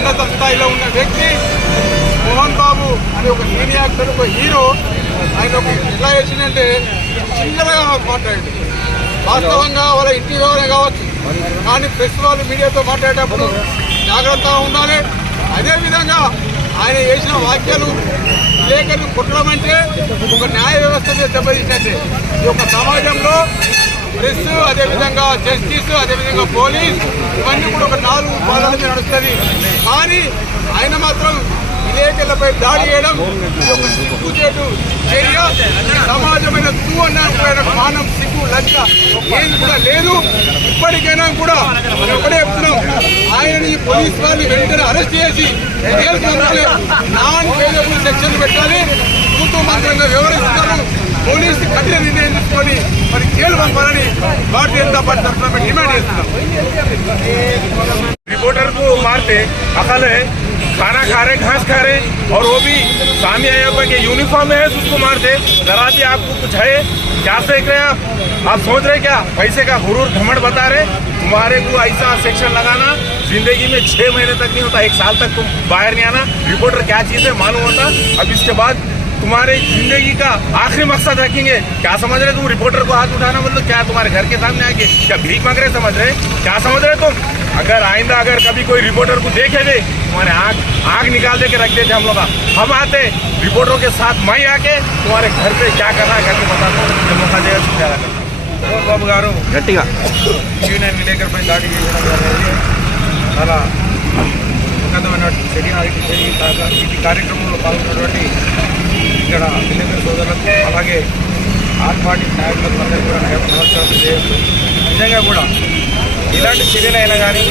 ఉన్నత స్థాయిలో ఉన్న వ్యక్తి మోహన్ బాబు అనే ఒక సీనియర్ యాక్టర్, ఒక హీరో. ఆయన ఒక ఎట్లా చేసిందంటే చిన్నగా మాట్లాడింది. వాస్తవంగా వాళ్ళ ఇంటి వ్యవహారం కావచ్చు, కానీ ప్రెస్ వాళ్ళు మీడియాతో మాట్లాడేటప్పుడు జాగ్రత్తగా ఉండాలి. అదేవిధంగా ఆయన చేసిన వాక్యాలు విలేకరులు కొట్టడం అంటే ఒక న్యాయ వ్యవస్థ దెబ్బతీసినట్టే. ఈ యొక్క సమాజంలో ప్రెస్, అదేవిధంగా జస్టిస్, అదేవిధంగా పోలీస్, ఇవన్నీ కూడా ఒక 4 పాదాల మీద నడుస్తుంది. కానీ ఆయన మాత్రం విలేకరులపై దాడి చేయడం ఒక సిగ్గుచేటు చర్య. సమాజమైన మానం, సిగ్గు, లజ్జ ఏది కూడా లేదు. ఇప్పటికైనా కూడా మనం ఒకటే చెప్తున్నాం, ఆయనని పోలీస్ వాళ్ళు వెంటనే అరెస్ట్ చేసి నాన్ వేరియబుల్ సెక్షన్ పెట్టాలి. తూతూ మంత్రంగా వివరిస్తున్నారు. పోలీసు కఠిన నిర్ణయం తీసుకొని మరి జైలు పంపాలని భారతీయ జనతా పార్టీ తరఫున మేము డిమాండ్ చేస్తున్నాం। रिपोर्टर को मारते अकल है, खाना खा रहे, घास खा रहे, और वो भी स्वामी अय्यप्पा के यूनिफॉर्म में है उसको मारते। जरा भी आपको कुछ है क्या सीख रहे हैं आप सोच रहे क्या पैसे का गुरूर घमंड बता रहे? तुम्हारे को ऐसा सेक्शन लगाना जिंदगी में 6 महीने तक नहीं होता, 1 साल तक तुम बाहर नहीं आना। रिपोर्टर क्या चीज़ है मालूम होता। अब इसके बाद तुम्हारे जिंदगी का आखिरी मकसद रखेंगे। क्या समझ रहे तुम? रिपोर्टर को हाथ उठाना मतलब क्या तुम्हारे घर के सामने आके क्या भीख मांग रहे समझ रहे? क्या समझ रहे तुम? अगर आइंदा अगर कभी कोई रिपोर्टर को देखे थे तुम्हारे आग निकाल दे के रख देते हम लोग। हम आते रिपोर्टरों के साथ मैं आके तुम्हारे घर पे क्या करना है करके बताता हूँ। मौका देगा सुधारा करता మోహన్ బాబు గారు గట్టిగా టీవీ9 విలేకరుపై దాడి చేయడం అనేది చాలా ఉన్నతమైన చర్య। ఈ కార్యక్రమంలో పాల్గొన్నటువంటి ఇక్కడ విలేకరు సోదరులకు అలాగే ఆల్ పార్టీ నాయకులకు అందరికీ కూడా నమస్కారం చేయవచ్చు। నిజంగా కూడా ఇలాంటి చర్యలైనా కానీ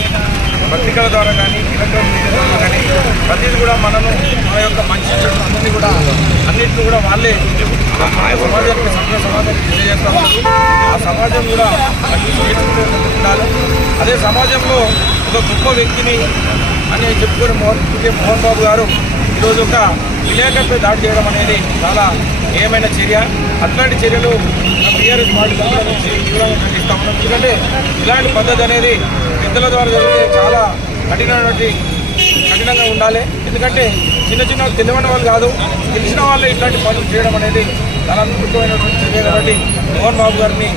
పత్రికల ద్వారా కానీ ఎలక్ట్రానిక్ మీడియా ద్వారా కానీ ప్రతిదీ కూడా మనను మన యొక్క మంచి చెడు అన్నింటినీ కూడా వాళ్ళే సమాజానికి సమాజానికి తెలియజేస్తూ ఉన్నారు। ఆ సమాజం కూడా నేర్చుకుంటూ ఉండాలి। అదే సమాజంలో ఒక గొప్ప వ్యక్తిని అని చెప్పుకొని మోహన్ బాబు గారు ఈరోజు ఒక విలేకరుపై దాడి చేయడం అనేది చాలా ఏమైన చర్య। అట్లాంటి చర్యలు టీఆర్ఎస్ పార్టీ నుంచి తీవ్రంగా ఖండిస్తా ఉన్నాం। ఎందుకంటే ఇలాంటి పద్ధతి అనేది పెద్దల ద్వారా జరిగితే చాలా కఠినంగా ఉండాలి। ఎందుకంటే చిన్న తెలియని వాళ్ళు కాదు, తెలిసిన వాళ్ళే ఇట్లాంటి పనులు చేయడం అనేది చాలా అద్భుతమైనటువంటి చర్య। కాబట్టి మోహన్ బాబు గారిని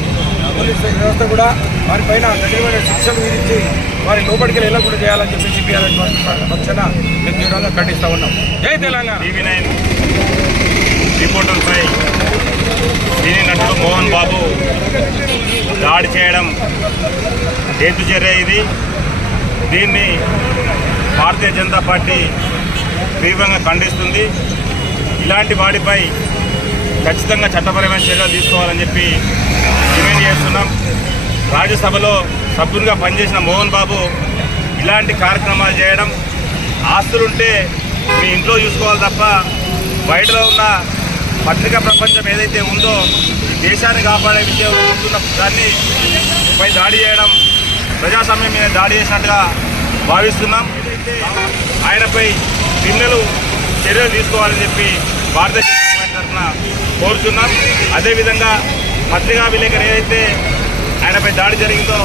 పోలీస్ వ్యవస్థ కూడా వారిపైన కఠినమైన శిక్షలు విధించి వారి లోపలికి వెళ్ళకుండా చేయాలని చెప్పేసి టీఆర్ఎస్ పక్షాన మేము తీవ్రంగా ఖండిస్తూ ఉన్నాం। జై తెలంగాణ। టీవీ9 రిపోర్టర్పై సినీ నటుడు మోహన్ బాబు దాడి చేయడం హేతు చర్య ఇది। దీన్ని భారతీయ జనతా పార్టీ తీవ్రంగా ఖండిస్తుంది। ఇలాంటి వాడిపై ఖచ్చితంగా చట్టపరమైన చర్యలు తీసుకోవాలని చెప్పి డిమాండ్ చేస్తున్నాం। రాజ్యసభలో సభ్యునిగా పనిచేసిన మోహన్ బాబు ఇలాంటి కార్యక్రమాలు చేయడం, ఆస్తులుంటే మీ ఇంట్లో చూసుకోవాలి తప్ప బయటలో ఉన్న పత్రికా ప్రపంచం ఏదైతే ఉందో ఈ దేశాన్ని కాపాడే విషయంలో ఉంటున్న దాన్ని పై దాడి చేయడం ప్రజాస్వామ్యం మీద దాడి చేసినట్టుగా భావిస్తున్నాం। ఆయనపై క్రిమినల్ చర్యలు తీసుకోవాలని చెప్పి భారతీయ జనతా పార్టీ తరఫున కోరుతున్నాం। అదేవిధంగా పత్రికా విలేకరు ఏదైతే ఆయనపై దాడి జరిగిందో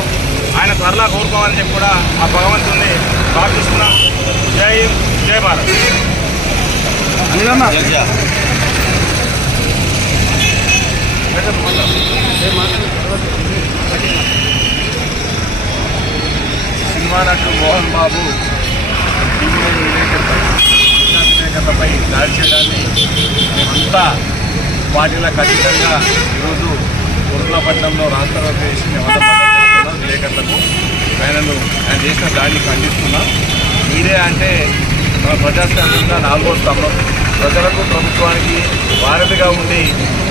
ఆయన త్వరలా కోరుకోవాలని చెప్పి కూడా ఆ భగవంతుని ప్రార్థిస్తున్నాం। జై హింద్, జై భారత్। సినిమా నటుడు మోహన్ బాబు టీవీ9 విలేకరులపై దాడి చేయడాన్ని మేమంతా పార్టీల ఖచ్చితంగా ఈరోజు కుర్లపట్నంలో రాష్ట్రపతి చేసి విలేకరులకు ఆయన చేసిన దాడిని ఖండిస్తున్నాం। మీడియా అంటే మన ప్రజాస్వామ్యంగా 4వ స్తంభం, ప్రజలకు ప్రభుత్వానికి వారధిగా ఉండి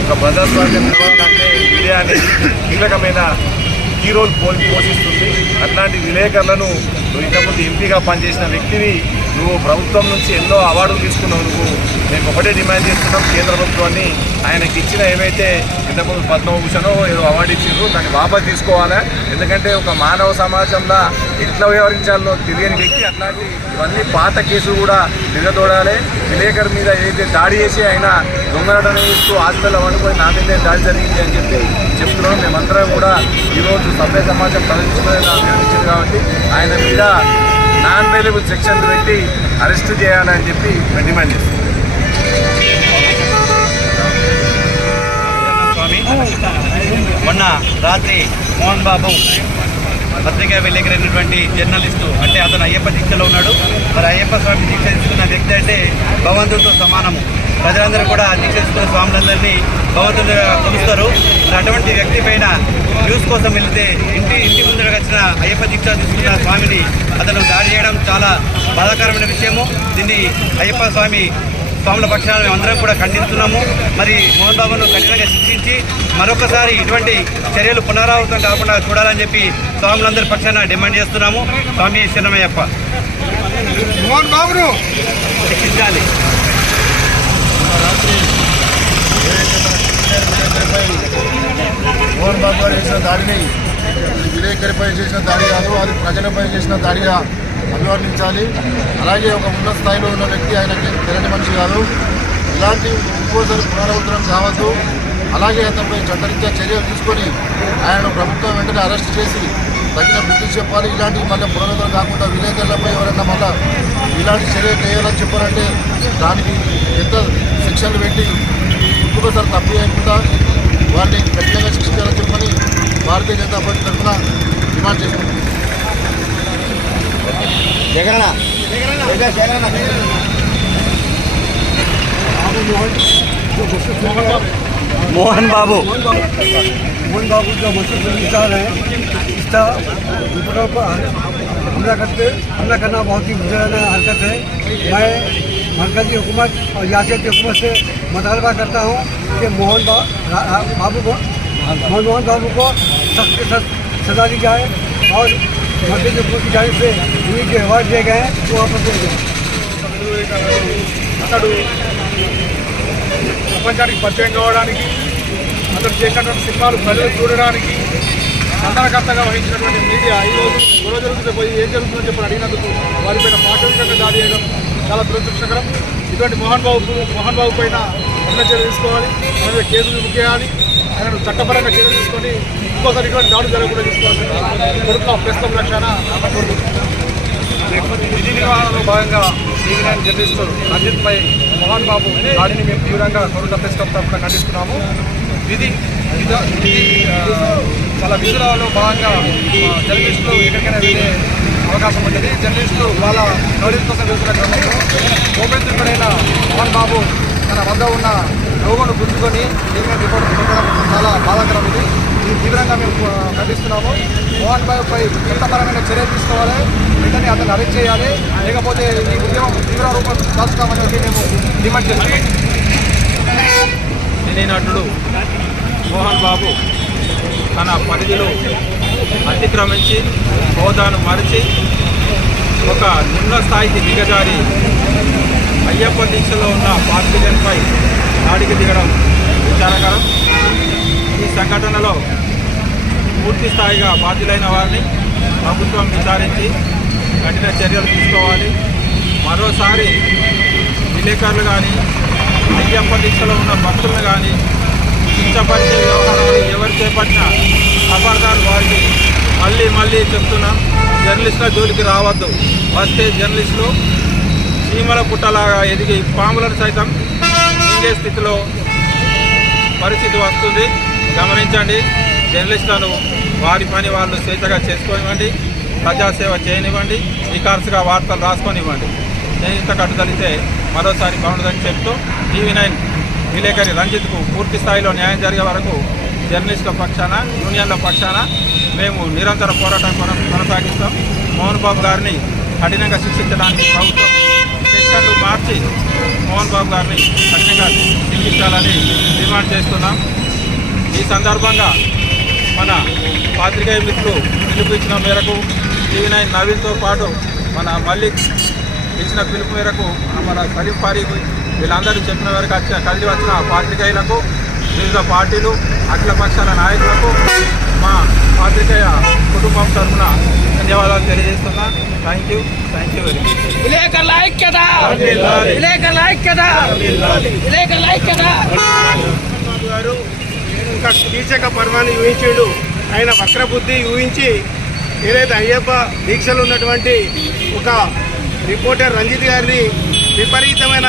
ఒక ప్రజాస్వామ్యం నిర్వహణంటే మీడియా అనేది కీలకమైన కీ రోల్ పోషిస్తుంది। అట్లాంటి విలేకరులను నువ్వు ఇంతకుముందు ఎంపీగా పనిచేసిన వ్యక్తివి, నువ్వు ప్రభుత్వం నుంచి ఎన్నో అవార్డులు తీసుకున్నావు। మేము ఒకటే డిమాండ్ చేస్తున్నాం కేంద్ర ప్రభుత్వాన్ని, ఆయనకి ఇచ్చిన ఏవైతే ఇంతకుముందు పద్మభూషణో ఏదో అవార్డు ఇచ్చిండ్రు దాన్ని వాపసు తీసుకోవాలి। ఎందుకంటే ఒక మానవ సమాజంలో ఎట్లా వ్యవహరించాలో తెలియని వ్యక్తి, అట్లాంటి ఇవన్నీ పాత కేసులు కూడా తిరగదోడాలి। విలేకరు మీద ఏదైతే దాడి చేసి ఆయన దొంగనటన ఇస్తూ హాస్పిటల్లో వండుకొని నా మీదే దాడి జరిగింది అని చెప్పి చెప్తున్నాం। మేమందరం కూడా ఈరోజు సభ్య సమాజం ప్రదర్శించింది కాబట్టి ఆయన మీద నాన్ అవైలబుల్ సెక్షన్లు పెట్టి అరెస్టు చేయాలని చెప్పి డిమాండ్ చేస్తున్నాం। మొన్న రాత్రి మోహన్ బాబు పత్రికా విలేకరైనటువంటి జర్నలిస్టు అంటే అతను అయ్యప్ప దీక్షలో ఉన్నాడు। మరి అయ్యప్ప స్వామి దీక్ష తీసుకున్న వ్యక్తి అంటే భగవంతుడితో సమానము। ప్రజలందరూ కూడా దీక్ష తీసుకున్న స్వాములందరినీ భగవంతుడిగా కొలుస్తారు। అటువంటి వ్యక్తి పైన న్యూస్ కోసం వెళితే ఇంటి ముందర వచ్చిన అయ్యప్ప దీక్ష తీసుకున్న స్వామిని అతను దాడి చేయడం చాలా బాధాకరమైన విషయము। దీన్ని అయ్యప్ప స్వాముల పక్షాన మేమందరం కూడా ఖండిస్తున్నాము। మరి మోహన్ బాబును కఠినంగా శిక్షించి మరొకసారి ఇటువంటి చర్యలు పునరావృతం కాకుండా చూడాలని చెప్పి స్వాములందరి పక్షాన డిమాండ్ చేస్తున్నాము। స్వామి శరణమయ్యప్ప, మోహన్ బాబును శిక్షించాలి। ఏదైతే మన విలేకరిపై మోహన్ బాబు గారు చేసిన దాడిని విలేకరిపై చేసిన దాడి కాదు, అది ప్రజలపై చేసిన దాడిగా అభివర్ణించాలి. అలాగే ఒక ఉన్నత స్థాయిలో ఉన్న వ్యక్తి ఆయనకి తెలియని మనిషి కాదు. ఇలాంటి ఇంకోసారి పునరావృతం కావద్దు. అలాగే అతనిపై చట్టరీత్యా చర్యలు తీసుకొని ఆయనను ప్రభుత్వం వెంటనే అరెస్ట్ చేసి తగిన బుద్ధి చెప్పాలి. ఇలాంటివి మళ్ళీ పునరావృతం కాకుండా విలేకరులపై ఎవరైనా మళ్ళీ ఇలాంటి చర్యలు చేయాలని చెప్పారంటే దానికి ఎంత శిక్షలు పెట్టి ఇంకొకసారి తప్పు చేయకుండా వారిని ఖచ్చితంగా శిక్షించాలని చెప్పని భారతీయ జనతా పార్టీ తరఫున డిమాండ్ చేస్తుంది. मोहन बाबू का मशहूर मिसाल है। इसका दुपट्टों पर हमला करना बहुत ही बुजुर्गाना हरकत है। मैं मरकजी हुकूमत और रियासती हुकूमत से मुतालबा करता हूँ कि मोहन बाबू को सख्त से सख्त सजा दी जाए और मरकजी हुकूमत की जानिब से उन्हीं जो अवार्ड दिए गए हैं वो वापस दिए जाए। అతడు ప్రపంచానికి పరిచయం కావడానికి, అతడు చేసినటువంటి సినిమాలు ప్రజలు చూడడానికి సందర్భకర్తగా వహించినటువంటి మీడియా ఈరోజు గొడవ జరుగుతుంటే పోయి ఏం జరుగుతుందని చెప్పి అడిగినందుకు వారిపైన పాఠవికంగా దాడి చేయడం చాలా దురదృష్టకరం. ఇటువంటి మోహన్ బాబు పైన కఠిన చర్య తీసుకోవాలి, ఆయన మీద కేసులు బుక్ చేయాలి, ఆయనను చట్టపరంగా చర్య తీసుకొని ఇంకోసారి ఇటువంటి దాడులు జరగకుండా తీసుకోవాల్సింది కొడుకుల ప్రెస్ క్లబ్ లక్ష్యాన కోరుకుంటున్నాను. విధి నిర్వహణలో భాగంగా టీవీ9 జర్నలిస్టు రంజిత్పై మోహన్ బాబు దాడిని మేము తీవ్రంగా కొరుట ప్రెస్ క్లబ్ తరఫున ఖండిస్తున్నాము. చాలా విధులలో భాగంగా జర్నలిస్టులు ఎక్కడికైనా వెళ్ళే అవకాశం ఉంటుంది. జర్నలిస్టులు వాళ్ళ కవరేజ్ కోసం వెళ్తున్న క్రమంలో కోపేంద్రుడైన మోహన్ బాబు తన వద్ద ఉన్న లోగోను గుర్తుకొని టీవీ9 రిపోర్టర్ పెట్టడం చాలా బాధాకరం. ఇది తీవ్రంగా మేము ఖండిస్తున్నాము. మోహన్ బాబుపై చట్టపరమైన చర్యలు తీసుకోవాలి, వెంటనే అతను అరెస్ట్ చేయాలి, లేకపోతే ఈ ఉద్యమం తీవ్ర రూపం దాచుతామని చెప్పి మేము డిమాండ్ చేస్తున్నాం. సినీ నటుడు మోహన్ బాబు తన పరిధిలో అతిక్రమించి హోదాను మరిచి ఒక నిమ్న స్థాయికి దిగజారి అయ్యప్ప దీక్షలో ఉన్న పార్టీలపై దాడికి దిగడం విచారకరం. ఈ సంఘటనలో పూర్తి స్థాయిగా బాధ్యులైన వారిని ప్రభుత్వం విచారించి కఠిన చర్యలు తీసుకోవాలి. మరోసారి విలేకరులు కానీ అయ్యప్ప దీక్షలో ఉన్న భక్తులను కానీ కించపరిచే వ్యవహారాలు ఎవరు చేపట్టినా ఖబర్దార్ వారికి మళ్ళీ చెప్తున్నాం, జర్నలిస్టుల జోలికి రావద్దు. వస్తే జర్నలిస్టులు చీమల పుట్టలాగా ఎదిగి పాములను సైతం మింగే స్థితిలో పరిస్థితి వస్తుంది. గమనించండి, జర్నలిస్టులను వారి పని వాళ్ళు స్వేచ్ఛగా చేసుకోనివ్వండి, ప్రజాసేవ చేయనివ్వండి, నికార్సుగా వార్తలు రాసుకొనివ్వండి. ఇంత కట్టుదలితే మరోసారి బాగుంటుందని చెప్తూ టీవీ9 విలేకరి రంజిత్కు పూర్తి స్థాయిలో న్యాయం జరిగే వరకు జర్నలిస్టుల పక్షాన, యూనియన్ల పక్షాన మేము నిరంతర పోరాటం కొనసాగిస్తాం. మోహన్ బాబు గారిని కఠినంగా శిక్షించడానికి ప్రభుత్వం సెక్షన్లు మార్చి మోహన్ బాబు గారిని కఠినంగా శిక్షించాలని డిమాండ్ చేస్తున్నాం. ఈ సందర్భంగా మన పాత్రికేయ మిత్రులు పిలుపునిచ్చిన మేరకు టీవీ9 నవీన్తో పాటు మన మల్లిక్ ఇచ్చిన పిలుపు మేరకు మన సలీం ఫారీక్ వీళ్ళందరూ చెప్పిన వరకు కలిసి వచ్చిన పాత్రికేయులకు, వివిధ పార్టీలు, అఖిల పక్షాల నాయకులకు మా పాత్రికేయ కుటుంబం తరఫున ధన్యవాదాలు తెలియజేస్తున్నా. Thank you very much. గారు ఒక కీచక పర్వాన్ని ఊహించాడు. ఆయన వక్రబుద్ధి ఊహించి ఏదైతే అయ్యప్ప దీక్షలు ఉన్నటువంటి ఒక రిపోర్టర్ రంజిత్ గారిని విపరీతమైన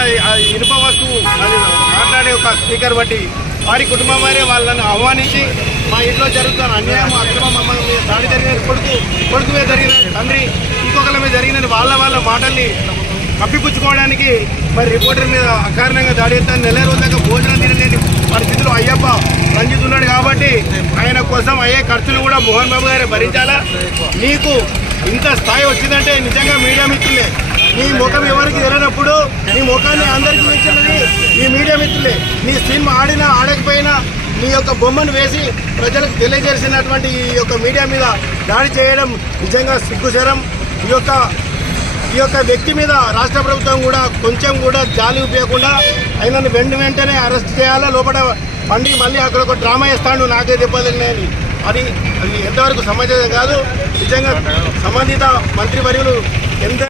ఇనుప వస్తువు అది మాట్లాడే ఒక స్పీకర్ బట్టి వారి కుటుంబం వారే వాళ్ళని ఆహ్వానించి మా ఇంట్లో జరుగుతున్న అన్యాయం, అక్రమం, మమ్మల్ని దాడి జరిగిన కొడుకు మీద జరిగిన తండ్రి, ఇంకొకరి మీద జరిగిన వాళ్ళ మాటల్ని కప్పిపుచ్చుకోవడానికి మరి రిపోర్టర్ మీద అకారణంగా దాడి చేస్తాను. నెల రోజులుగా భోజనం తినలేని పరిస్థితుల్లో అయ్యప్ప రంజిత్ ఉన్నాడు కాబట్టి ఆయన కోసం అయ్యే ఖర్చులు కూడా మోహన్ బాబు గారే భరించాలా. నీకు ఇంత స్థాయి వచ్చిందంటే నిజంగా మీడియా మిత్రులే. నీ ముఖం ఎవరికి తెలియనప్పుడు నీ ముఖాన్ని అందరికీ ఇచ్చినది ఈ మీడియా మిత్రులే. నీ సినిమా ఆడినా ఆడకపోయినా నీ యొక్క బొమ్మను వేసి ప్రజలకు తెలియజేసినటువంటి ఈ యొక్క మీడియా మీద దాడి చేయడం నిజంగా సిగ్గుశరం. ఈ ఈ యొక్క వ్యక్తి మీద రాష్ట్ర ప్రభుత్వం కూడా కొంచెం కూడా జాలి ఉపయోగకుండా ఆయనను వెంటనే అరెస్ట్ చేయాలా, లోపల పండి మళ్ళీ అక్కడ ఒక డ్రామా వేస్తాడు నాకే దెబ్బలేని అది ఎంతవరకు సమాజం కాదు. నిజంగా సంబంధిత మంత్రివర్యులు ఎంత